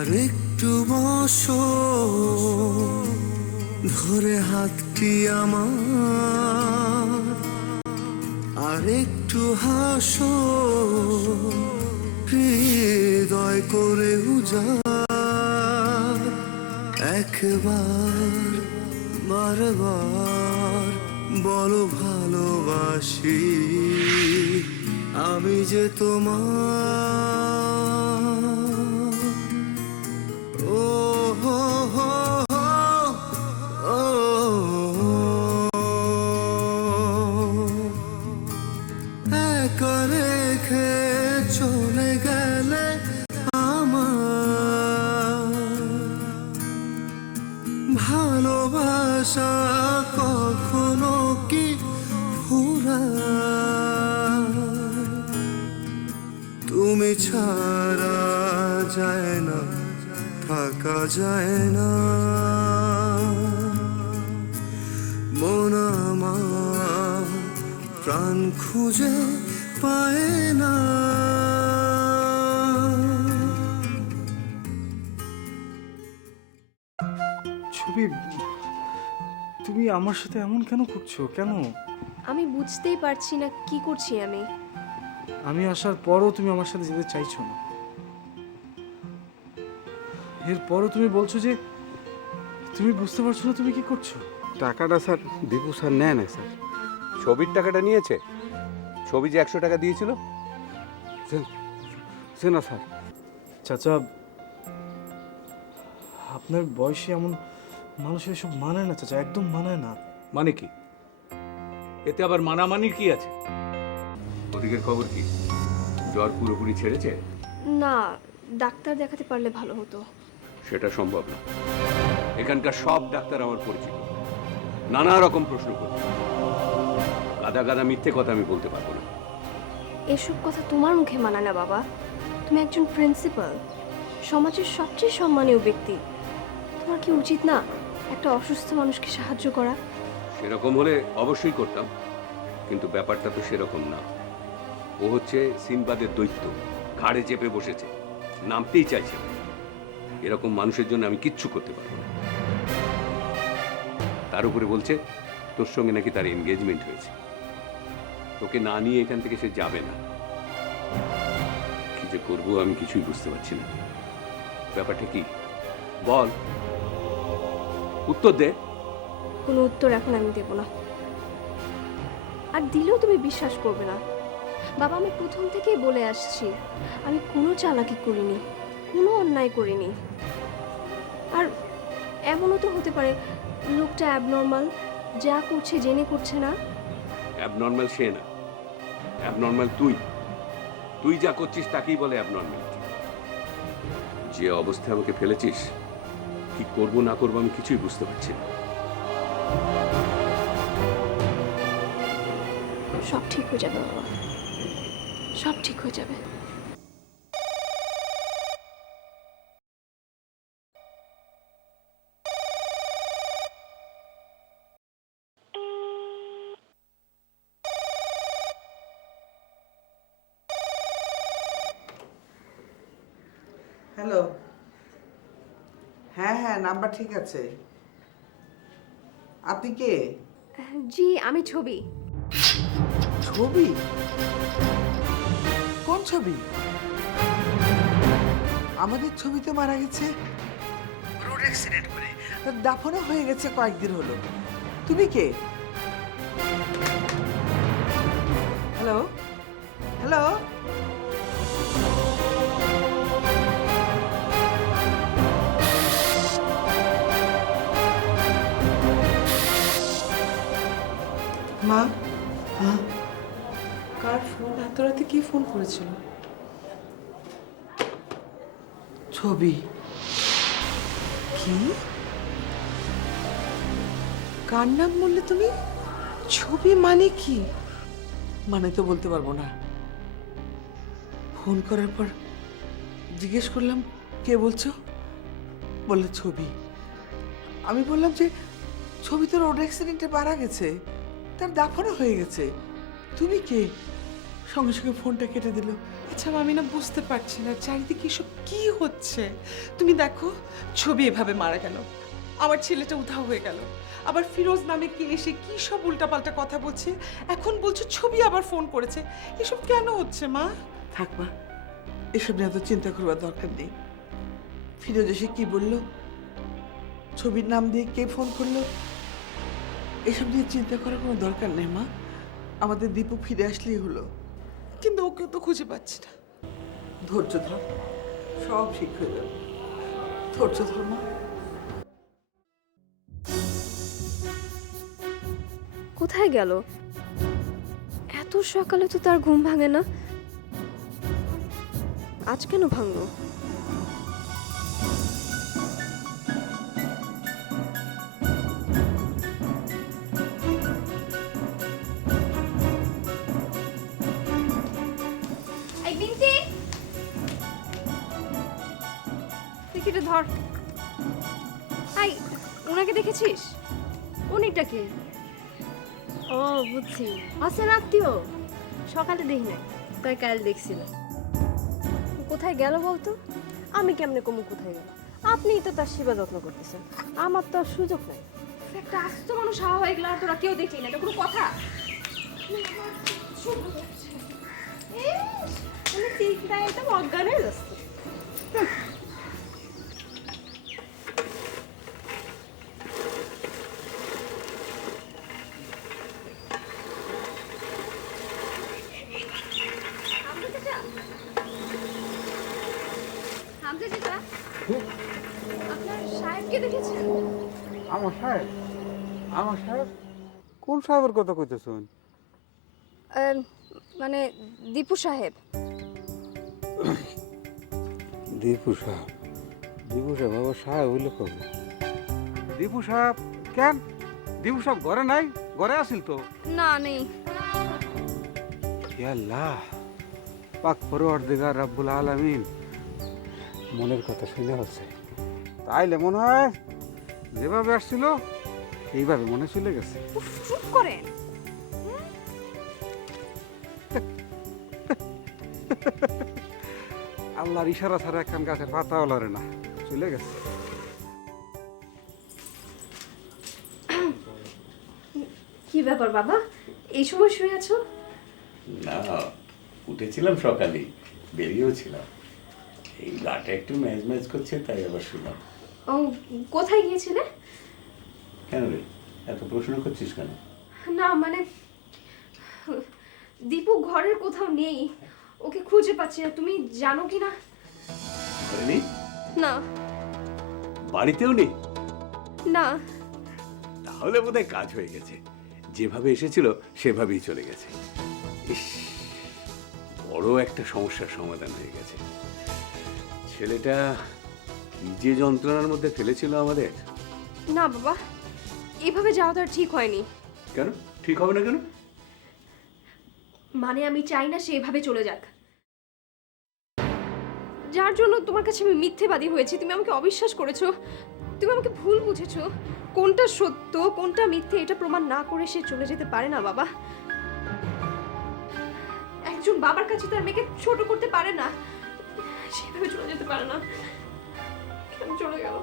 আর একটু বসো, ধরে হাতটি আমার, আর একটু হাসো, হৃদয় করে উজাড়। একবার বারবার বলো ভালোবাসি, আমি যে তোমার। ও হো হো হো, ও একা রেখে চলে গেলে আমার ভালোবাসা কখনো কি ফুরায়? তুমি ছাড়া যায় না, থাকা যায় না, মন আমার প্রাণ খুঁজে পায় না। ছবি, তুমি আমার সাথে এমন কেন করছো? কেন? আমি বুঝতেই পারছি না কি করছি আমি। আমি আসার পরও তুমি আমার সাথে যেতে চাইছো না, এরপরও তুমি বলছো যে তুমি বুঝতে পারছো না তুমি কি করছো। টাকাটা স্যার দীপু স্যার নেয় না স্যার। ছবির টাকাটা নিয়েছে? ছবি যে 100 টাকা দিয়েছিল সে না স্যার। চাচা, আপনার বয়সে এমন মানুষের এসব মানায় না চাচা, একদম মানায় না। মানে কি? এতে আবার মানামানির কি আছে? ওদিকের খবর কি? জ্বর পুরোপুরি ছেড়েছে? না, ডাক্তার দেখাতে পারলে ভালো হতো। সেটা সম্ভব না। এখানকার সব ডাক্তার আমার পরিচিত, নানা রকম প্রশ্ন করছে। গাদা গাদা মিথ্যে কথা আমি বলতে পারবো না। এসব কথা তোমার মুখে মানায় না বাবা। তুমি একজন প্রিন্সিপাল, সমাজের সবচেয়ে সম্মানীয় ব্যক্তি। তোমার কি উচিত না একটা অসুস্থ মানুষকে সাহায্য করা? সেরকম হলে অবশ্যই করতাম, কিন্তু ব্যাপারটা তো সেরকম না। ও হচ্ছে সিনবাদের দৈত্য, ঘাড়ে চেপে বসেছে, নামতেই চাইছে না। এরকম মানুষের জন্য আমি কিচ্ছু করতে পারবো না। তার উপরে বলছে তোর সঙ্গে নাকি তার এনগেজমেন্ট হয়েছে, তোকে না নিয়ে এখান থেকে সে যাবে না। কি যে করবো আমি কিছুই বুঝতে পারছি না। ব্যাপারটা কি বল, উত্তর দে। কোনো উত্তর এখন আমি দেব না, আর দিলেও তুমি বিশ্বাস করবে না। বাবা, আমি প্রথম থেকেই বলে আসছি, আমি কোনো চালাকি করিনি, কোনো অন্যায় করিনি। আর এমনও তো হতে পারে লোকটা অ্যাবনর্মাল, যা করছে জেনে করছে না। অ্যাবনর্মাল সে না, অ্যাবনর্মাল তুই। তুই যা করছিস তাকেই বলে অ্যাবনর্মালিটি। যে অবস্থায় আমাকে ফেলেছিস, কি করব না করবো আমি কিছুই বুঝতে পারছি না। সব ঠিক হয়ে যাবে বাবা, সব ঠিক হয়ে যাবে। হ্যালো। হ্যাঁ হ্যাঁ, নাম্বার ঠিক আছে। আপনি কে? জি, আমি ছবি। ছবি? কোন ছবি? আমাদের ছবিতে মারা গেছে রোড অ্যাক্সিডেন্ট করে, তার দাফনও হয়ে গেছে কয়েকদিন হলো। তুমি কে? Hello hello. মা, কার ফোন? এত রাতে কি ফোন করেছিল? ছবি? কি? কার নাম বললে তুমি? ছবি মানে কি? মানে তো বলতে পারবো না। ফোন করার পর জিজ্ঞেস করলাম কে বলছো, বললে ছবি। আমি বললাম যে ছবি তো রোড অ্যাক্সিডেন্টে মারা গেছে, তার দাফনও হয়ে গেছে। তুমি কে? সঙ্গে সঙ্গে ফোনটা কেটে দিল। আচ্ছা আমি না বুঝতে পারছি না চারিদিকে এসব কি হচ্ছে। তুমি দেখো ছবি এভাবে মারা গেল, আমার ছেলেটা উধাও হয়ে গেল, আবার ফিরোজ নামে কে এসে কি সব উল্টাপাল্টা কথা বলছে, এখন বলছো ছবি আবার ফোন করেছে। এসব কেন হচ্ছে মা? থাক মা, এসব নিয়ে তো চিন্তা করবার দরকার নেই। ফিরোজ এসে কি বললো, ছবির নাম দিয়ে কে ফোন করলো, এসব নিয়ে চিন্তা করার কোনো দরকার নেই মা। আমাদের দীপু ফিরে আসলেই হলো। কিন্তু ওকে তো খুঁজে পাচ্ছি না। ধৈর্য ধর, সব ঠিক হয়ে যাবে। ধৈর্য ধর মা। কোথায় গেল? এত সকালে তো তার ঘুম ভাঙে না, আজ কেন ভাঙলো? এই বিন্তি, টিকিটে ধর। আই, ওনাকে দেখেছিস? উনিটা কে? ও বুঝছি, আসেন আত্মীয়। সকালে দেখি না, তাই কাল দেখছিল। কোথায় গেল বলতো? আমি কেমনে কমু কোথায় গেল? আপনিই তো তার সেবা যত্ন করতেছেন, আমার তো আর সুযোগ নাই। একটা আস্ত মানুষ হাওয়া হয়ে গেল আর তোরা কেউ দেখলি না, এটা কোনো কথা? অজ্ঞান হয়ে যাচ্ছে। আপনার সাহেবকে দেখেছেন? আমার সাহেব? আমার সাহেব? কোন সাহেবের কথা কইতেছেন? মানে দীপু সাহেব। দীপু সাহেব? দীপু সাহেব আবার সাহেব হইল কবে? দীপু সাহেব কেন? দীপু সাহেব ঘরে নাই? ঘরে আসিল তো? না, নেই। আল্লাহ, পাক পরওয়ারদিগার রাব্বুল আলামিন মনের কথা শুনে হচ্ছে। তাইলে মনে হয় যেভাবে আসছিল এইভাবে মনে চলে গেছে। উফ, চুপ করেন। আল্লাহর ইশারা ছাড়া একখান গাছের পাতাও লড়ে না, চলে গেছে। কি ব্যাপার বাবা, এই সময় শুয়ে আছো? না, উঠেছিলাম সকালেই, বেরিয়েও ছিলাম। এই গাটা একটু ম্যাজ ম্যাজ করছে, তাই আবার শুনলাম। ও, কোথায় গিয়েছিলে? কেন রে, এত প্রশ্ন করছিস কেন? না মানে দীপু ঘরের কোথাও নেই, ওকে খুঁজে পাচ্ছি না। তুমি জানো কি না? ঘরে নেই? না। বাড়িতেও নেই? না। তাহলে বোধহয় কাজ হয়ে গেছে, যেভাবে এসেছিল সেভাবেই চলে গেছে। ইস, বড় একটা সমস্যার সমাধান হয়ে গেছে। ছেলেটা কি যে যন্ত্রণার মধ্যে ফেলেছিল আমাদের। না বাবা, এভাবে যাওয়া তো আর ঠিক হয়নি। কেন ঠিক হবে না কেন? মানে আমি চাই না সে এভাবে চলে যাক। যার জন্য তোমার কাছে আমি মিথ্যেবাদী হয়েছি, তুমি আমাকে অবিশ্বাস করেছো, তুমি আমাকে ভুল বুঝেছো। কোনটা সত্য কোনটা মিথ্যে এটা প্রমাণ না করে সে চলে যেতে পারে না বাবা। একজন বাবার কাছে তার মেয়েকে ছোট করতে পারে না, সেভাবে চলে যেতে পারে না। কেন চলে গেল?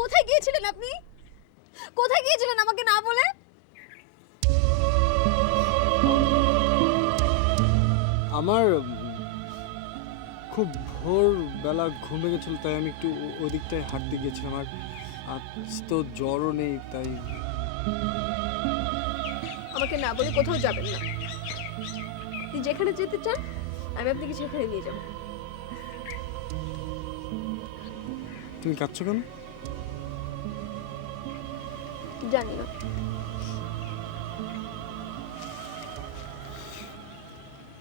কোথায় গিয়েছিলেন আপনি? কোথায় গিয়েছিলেন আমাকে না বলে? আমার খুব ভোরবেলা ঘুম ভেঙেছিল, তাই আমি একটু ওই দিকটায় হাঁটতে গিয়েছিলাম। আর আজ তো জ্বরও নেই, তাই আমাকে না বলে কোথাও যাবেন না। আপনি যেখানে যেতে চান আমি আপনাকে সেখানে নিয়ে যাব। তুমি কাঁদছো কেন? জানি না।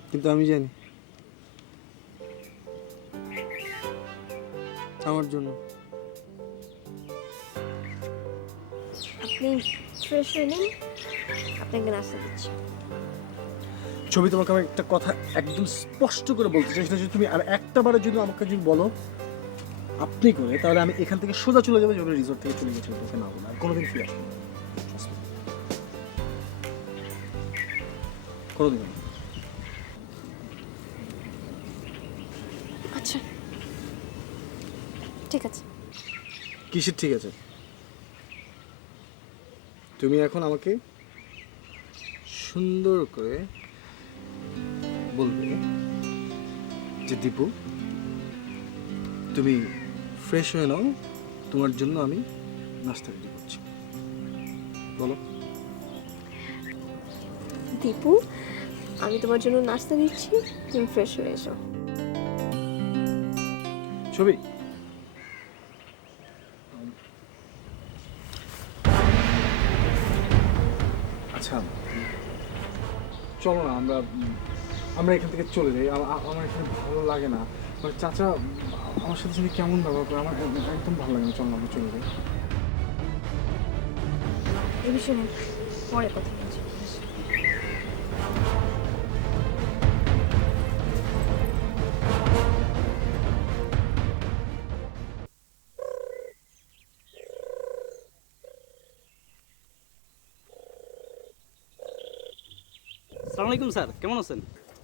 কিন্তু আমি জানি, আমার জন্য। আপনি ফ্রেশ হয়ে নিন, আপনাকে নাস্তা দিচ্ছি। ছবি, তোমাকে আমি একটা কথা একদম স্পষ্ট করে বলতে চাই, সেটা যদি তুমি আর একটা বারের জন্য আমাকে যদি বলো আপনি করে, তাহলে আমি এখান থেকে সোজা চলে যাবো, যেগুলো রিসোর্ট থেকে চলে গেছি তোকে না বলে আর কোনোদিন ফিরে আসবো না। কোনোদিন না। আচ্ছা ঠিক আছে। কিসের ঠিক আছে? তুমি এখন আমাকে সুন্দর করে বলবে যে দীপু, তুমি ফ্রেশ হয়ে নাও, তোমার জন্য আমি নাস্তা রেডি করছি। বলো। দীপু, আমি তোমার জন্য নাস্তা দিচ্ছি, তুমি ফ্রেশ হয়ে এসো। ছবি, আচ্ছা চলো না, আমরা এখান থেকে চলে যাই। আমার এখানে ভালো লাগে না। মানে চাচা আমার সাথে সাথে কেমন ব্যবহার করে, আমার একদম ভালো লাগে না। চলো না, আমরা চলে যাই। এই বিষয়ে পরে কথা বলছি। আসসালামু আলাইকুম স্যার, কেমন আছেন?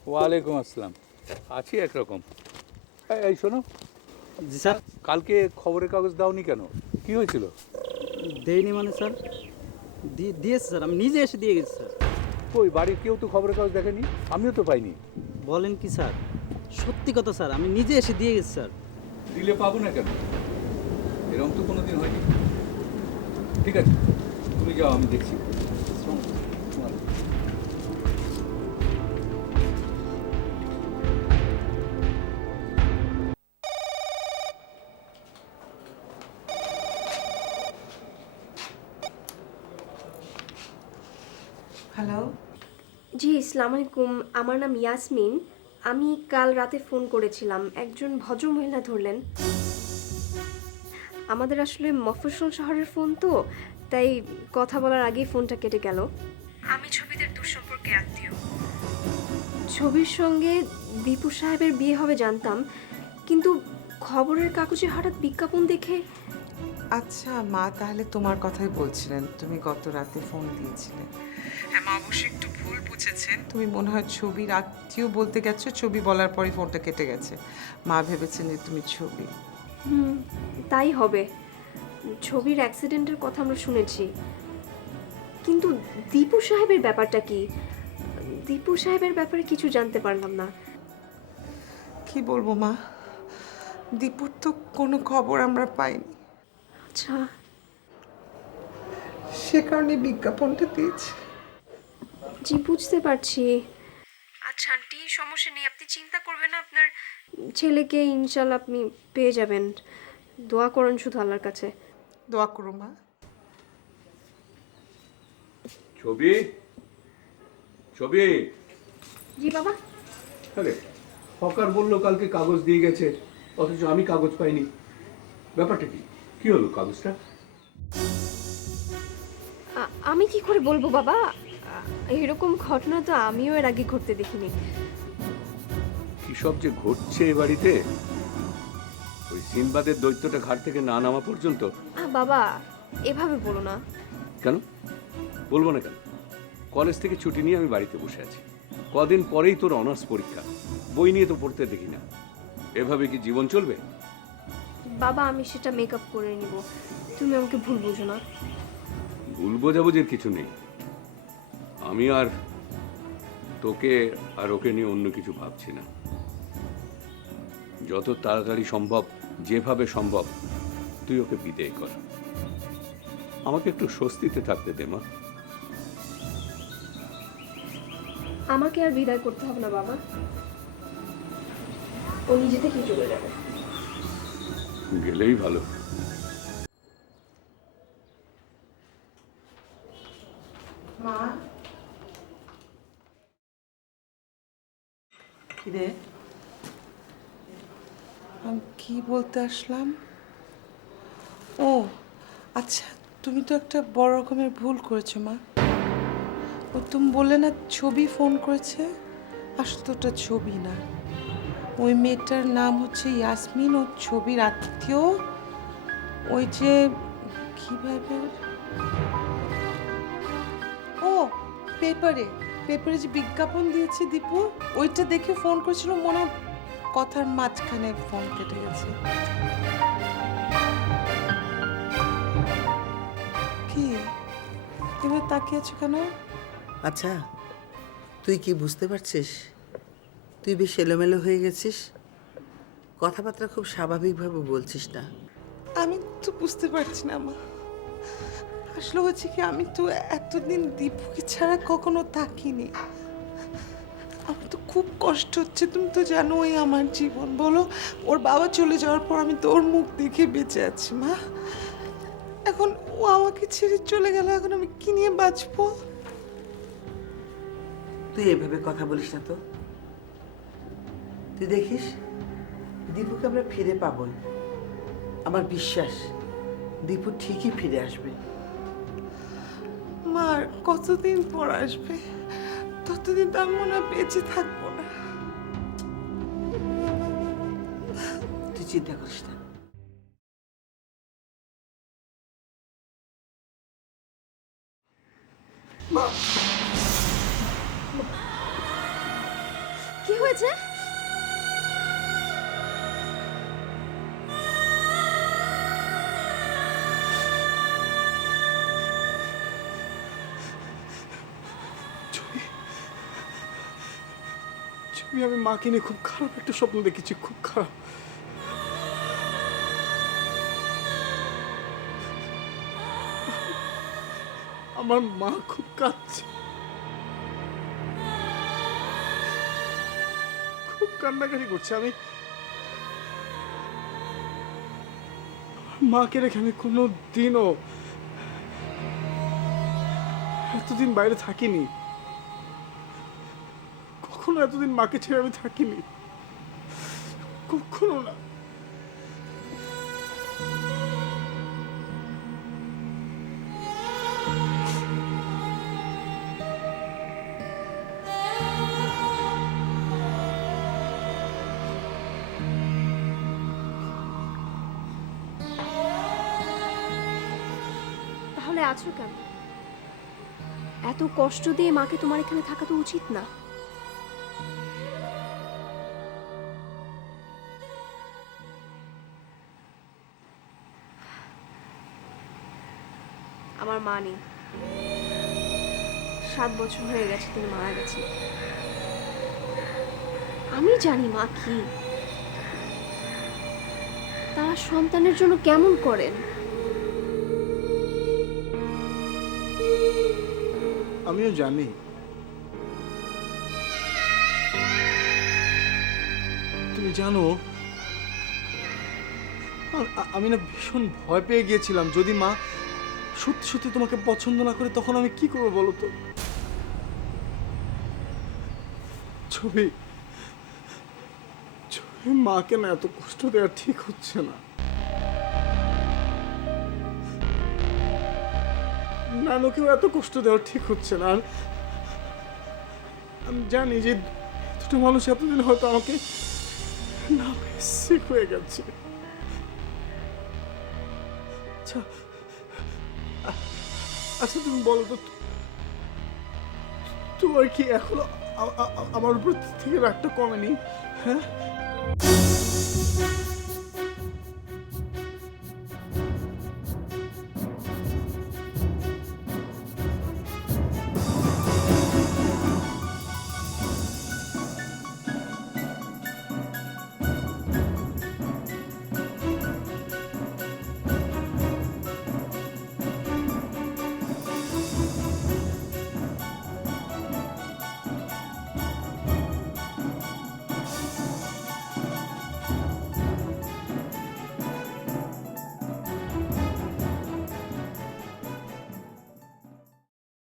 ওয়ালাইকুম আসসালাম। আছি একরকম। এই শোনো, জি স্যার। কালকে খবরের কাগজ দাওনি কেন? কি হয়েছিল? দেয়নি মানে স্যার? দিয়েছে স্যার, আমি নিজে এসে দিয়ে গেছি স্যার। ওই বাড়ির কেউ তো খবরের কাগজ দেখেনি, আমিও তো পাইনি। বলেন কি স্যার? সত্যি কথা স্যার, আমি নিজে এসে দিয়ে গেছি স্যার। দিলে পাবো না কেন? এরকম তো কোনোদিন হয়নি। ঠিক আছে, তুমি যাও, আমি দেখছি। হ্যালো, জি আসসালামু আলাইকুম, আমার নাম ইয়াসমিন। আমি কাল রাতে ফোন করেছিলাম, একজন ভদ্রমহিলা ধরলেন। আমাদের আসলে মফস্বল শহরের ফোন তো, তাই কথা বলার আগেই ফোনটা কেটে গেল। আমি ছবিদের দুঃসম্পর্কে আত্মীয়। ছবির সঙ্গে দীপু সাহেবের বিয়ে হবে জানতাম, কিন্তু খবরের কাগজে হঠাৎ বিজ্ঞাপন দেখে। আচ্ছা মা, তাহলে তোমার কথাই বলছিলেন, তুমি গত রাতে ফোন দিয়েছিলে। হ্যাঁ মা, অবশ্যই একটু ভুল বুঝেছেন। তুমি মনে হয় ছবির আত্মীয় বলতে গেছো, ছবি বলার পরই ফোনটা কেটে গেছে। মা ভেবেছেন যে তুমি ছবি। তাই হবে। ছবির অ্যাক্সিডেন্টের কথা আমরা শুনেছি, কিন্তু দীপু সাহেবের ব্যাপারটা কি? দীপু সাহেবের ব্যাপারে কিছু জানতে পারলাম না। কি বলবো মা, দীপুর তো কোনো খবর আমরা পাইনি, আচ্ছা, সে কারণে বিজ্ঞাপনটা দিয়েছি। জি বুঝতে পারছি। আচ্ছা আন্টি, সমস্যা নেই, আপনি চিন্তা করবেন না। আপনার ছেলেকে ইনশাল্লাহ আপনি পেয়ে যাবেন। দোয়া করেন শুধু আল্লাহর কাছে। দোয়া করো মা। ছবি, ছবি। জি বাবা। আরে হকার বললো কালকে কাগজ দিয়ে গেছে, অথচ আমি কাগজ পাইনি। ব্যাপারটা কি? কি হলো কাগজটা? আমি কি করে বলবো বাবা, এরকম ঘটনা তো আমিও এর আগে ঘটতে দেখিনি। কি সব যে ঘটছে এ বাড়িতে, ওই সিনবাদের দৈত্যটা ঘাট থেকে না নামা পর্যন্ত। বাবা এভাবে বলো না। কেন বলবো না কেন? কলেজ থেকে ছুটি নিয়ে আমি বাড়িতে বসে আছি। কদিন পরেই তোর অনার্স পরীক্ষা, বই নিয়ে তো পড়তে দেখি না। এভাবে কি জীবন চলবে? বাবা আমি সেটা মেকআপ করে নিব, তুমি আমাকে ভুল বুঝো না। ভুল বোঝাবুঝির কিছু নেই। আমি আর তোকে আর ওকে নিয়ে অন্য কিছু ভাবছি না। যত তাড়াতাড়ি সম্ভব, যেভাবে সম্ভব, তুই ওকে বিদায় কর। আমাকে একটু স্বস্তিতে থাকতে দে মা। আমাকে আর বিদায় করতে হবে না বাবা, ও নিজে থেকেই চলে যাবে। গেলেই ভালো। মা, কিরে আমি কি বলতে আসলাম? ও আচ্ছা, তুমি তো একটা বড় রকমের ভুল করেছো মা। ও তুমি বললে না ছবি ফোন করেছে, আসলে তো ওটা ছবি না। ওই মেয়েটার নাম হচ্ছে ইয়াসমিন, ও ছবির আত্মীয়। ওই যে কিভাবে, ও পেপারে পেপারে যে বিজ্ঞাপন দিয়েছে দীপু, ওইটা দেখে ফোন করেছিল, মনে হয় কথার মাঝখানে ফোন কেটে গেছে। কি তুমি তাকিয়ে আছো কেন? আচ্ছা, তুই কি বুঝতে পারছিস? তুই বেশ এলোমেলো হয়ে গেছিস, কথাবার্তা খুব স্বাভাবিকভাবে বলছিস না। আমি তো বুঝতে পারছি না মা। আসলে হচ্ছে কি, আমি তো এতদিন দীপুকে ছাড়া কখনো থাকিনি। আমার তো খুব কষ্ট হচ্ছে, তুমি তো জানোই আমার জীবন। বলো, ওর বাবা চলে যাওয়ার পর আমি তো ওর মুখ দেখে বেঁচে আছি মা। এখন ও আমাকে ছেড়ে চলে গেল, এখন আমি কি নিয়ে বাঁচবো? তুই এভাবে কথা বলিস না তো। তুই দেখিস দীপুকে আমরা ফিরে পাবই। আমার বিশ্বাস দীপু ঠিকই ফিরে আসবে। মা, আর কতদিন পর আসবে? ততদিন তো আমি মনে হয় বেঁচে থাকবো না। তুই চিন্তা করিস না। কি হয়েছে? ছবি, আমি মাকে নিয়ে খুব খারাপ একটা স্বপ্ন দেখেছি, খুব খারাপ। আমার মা খুব কাঁদছে, খুব কান্নাকাটি করছে। আমি মাকে রেখে আমি কোনো দিনও এতদিন বাইরে থাকিনি, কখনো এতদিন মাকে ছেড়ে আমি থাকিনি, কখনো না। তাহলে আছো কেন? এত কষ্ট দিয়ে মাকে তোমার এখানে থাকা তো উচিত না। আমার মা নেই, 7 বছর হয়ে গেছে তিনি মারা গেছে। আমি জানি মা কি, তারা সন্তানের জন্য কেমন করেন। আমিও জানি। তুমি জানো, আমি না ভীষণ ভয় পেয়ে গিয়েছিলাম, যদি মা সত্যি সত্যি তোমাকে পছন্দ না করে তখন আমি কি করবো বলো তো? ছবি, মাকে না এত কষ্ট দেওয়া ঠিক হচ্ছে না। নানুকেও এত কষ্ট দেওয়া ঠিক হচ্ছে না। আমি জানি যে দুটো মানুষ এতদিন হয়তো আমাকে না সিক হয়ে গেছে। আচ্ছা আচ্ছা, তুমি বলো তো, তোমার কি এখনো আমার উপর থেকে রাগটা কমেনি? হ্যাঁ,